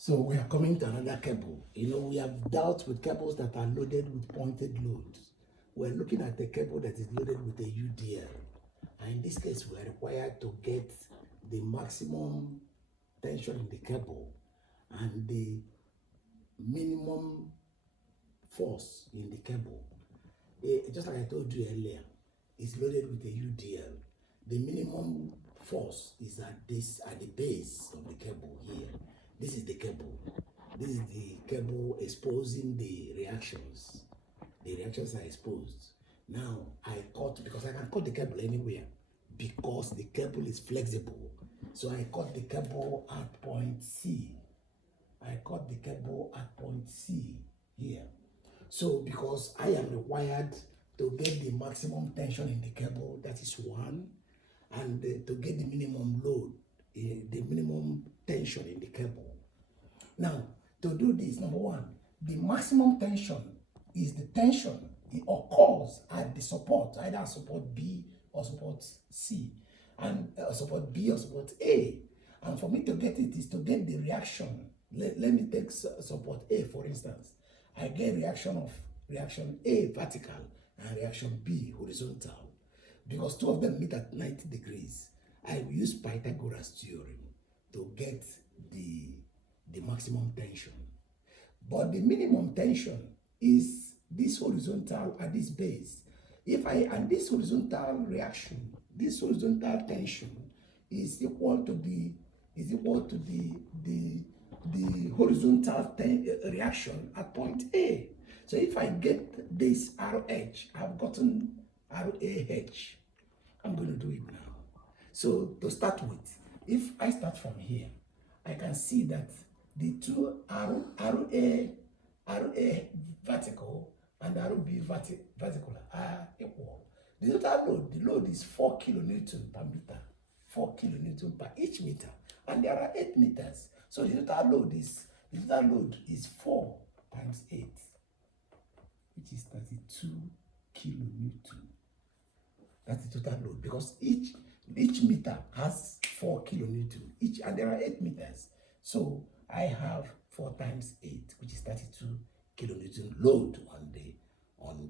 So we are coming to another cable. You know, we have dealt with cables that are loaded with pointed loads. We're looking at a cable that is loaded with a UDL. And in this case, we are required to get the maximum tension in the cable and the minimum force in the cable. Just like I told you earlier, it's loaded with a UDL. The minimum force is at the base of the cable here. This is the cable. This is the cable exposing the reactions. The reactions are exposed. Now I cut, because I can cut the cable anywhere because the cable is flexible. So I cut the cable at point C. I cut the cable at point C here. So because I am required to get the maximum tension in the cable, that is one, and to get the minimum load, the minimum tension in the cable. Now, to do this, number one, the maximum tension is the tension it occurs at the support, either support B or support C, and support B or support A. And for me to get it is to get the reaction. Let me take support A, for instance. I get reaction A vertical and reaction B horizontal. Because two of them meet at 90 degrees, I will use Pythagoras theorem to get the maximum tension. But the minimum tension is this horizontal at this base. And this horizontal reaction, this horizontal tension is equal to the horizontal reaction at point A. So if I get this RH, I've gotten RAH. I'm going to do it now. So to start with, if I start from here, I can see that the two RA vertical and RB vertical are equal. The total load is 4 kilonewton per meter, 4 kilonewton per each meter, and there are 8 meters. So the total load is 4 times 8, which is 32 kilonewton. That's the total load, because each meter has 4 kilonewton each, and there are 8 meters. So I have 4 times 8, which is 32 kilonewton load on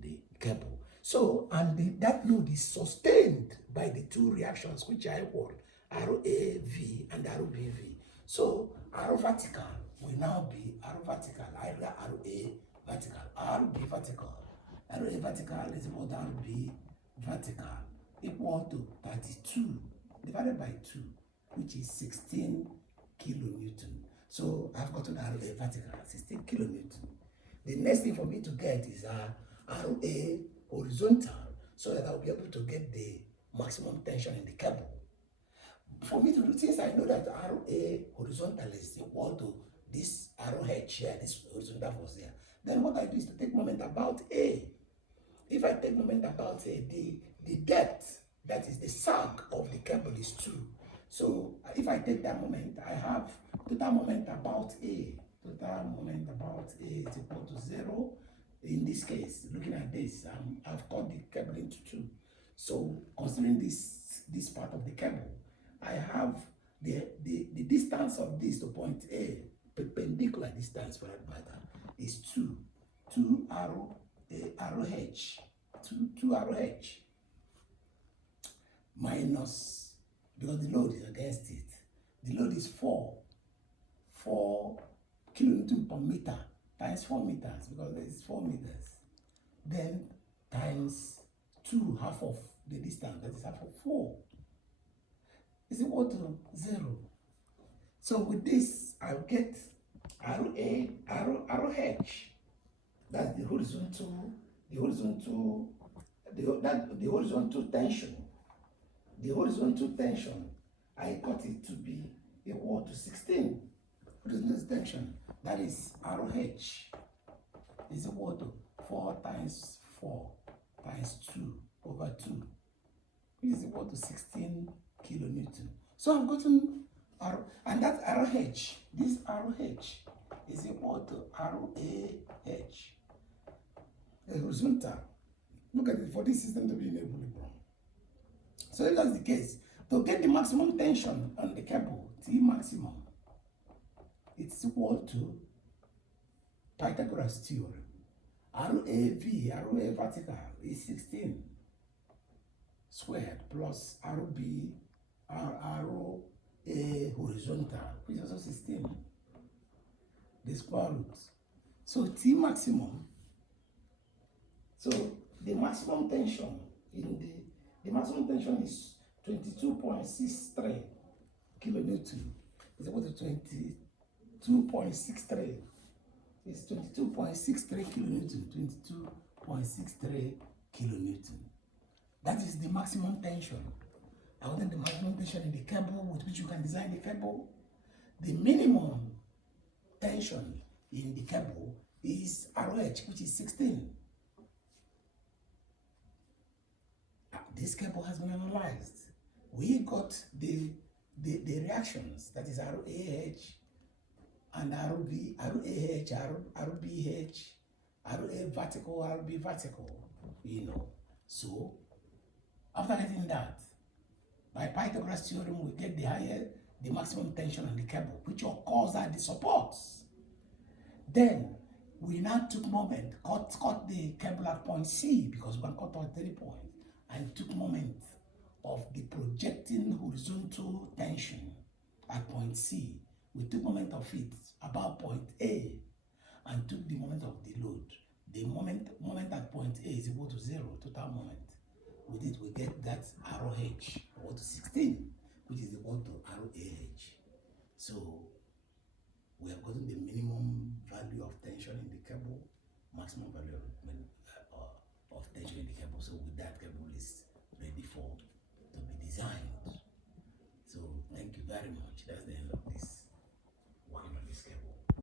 the cable. So, and that load is sustained by the two reactions, which are equal, RAV and RBV. So R vertical will now be R vertical, either RA vertical, RB vertical. RA vertical is equal to RB vertical, equal to 32 divided by 2, which is 16 kilonewton. So I've gotten RA vertical, 16 kilonewton. The next thing for me to get is RA horizontal, so that I'll be able to get the maximum tension in the cable. For me to do, since I know that RA horizontal is equal to this ROH here, this horizontal force here, then what I do is to take moment about A. If I take moment about A, the depth, that is the sag of the cable, is 2. So if I take that moment, I have total moment about A. Total moment about A is equal to 0. In this case, looking at this, I've cut the cable into 2. So considering this part of the cable, I have the distance of this to point A, perpendicular distance for that matter, is 2 ROH, 2 ROH minus, because the load is against it, the load is 4 kilonewton per meter times 4 meters, because there is 4 meters, then times 2, half of the distance, that is half of 4, is equal to 0. So with this, I'll get ROH. That's the horizontal tension. The horizontal tension, I got it to be equal to 16. Horizontal tension, that is ROH, is equal to 4 times 4 times 2 over 2, which is equal to 16 kilonewton. So I've gotten and that ROH, this ROH is equal to RAH, the horizontal. Look at it, for this system to be in equilibrium. So if that's the case, to get the maximum tension on the cable, T maximum, it's is equal to Pythagoras theorem. RAV vertical is 16 squared plus RA horizontal, which is also 16. The square root. So T maximum. So the maximum tension the maximum tension is 22.63 kilonewton. Is equal to 22.63. It's 22.63 kilonewton. 22.63 kilonewton. That is the maximum tension. And then the maximum tension in the cable with which you can design the cable. The minimum tension in the cable is RH, which is 16. This cable has been analyzed. We got the reactions, that is RAH and RAH, RBH, RA vertical, RB vertical, So after getting that, by Pythagoras theorem, we get the maximum tension on the cable, which occurs at the supports. Then we now took moment, cut the cable at point C, because we can cut at 3 points, and took moment of the projecting horizontal tension at point C. We took moment of it about point A and took the moment of the load. The moment at point A is equal to 0, total moment. With it, we get that ROH equal to 16, which is equal to RAH. So we have gotten the minimum value of tension in the cable, maximum value of tension in the cable. So with that, cable is ready to be designed. So thank you very much. That's the end of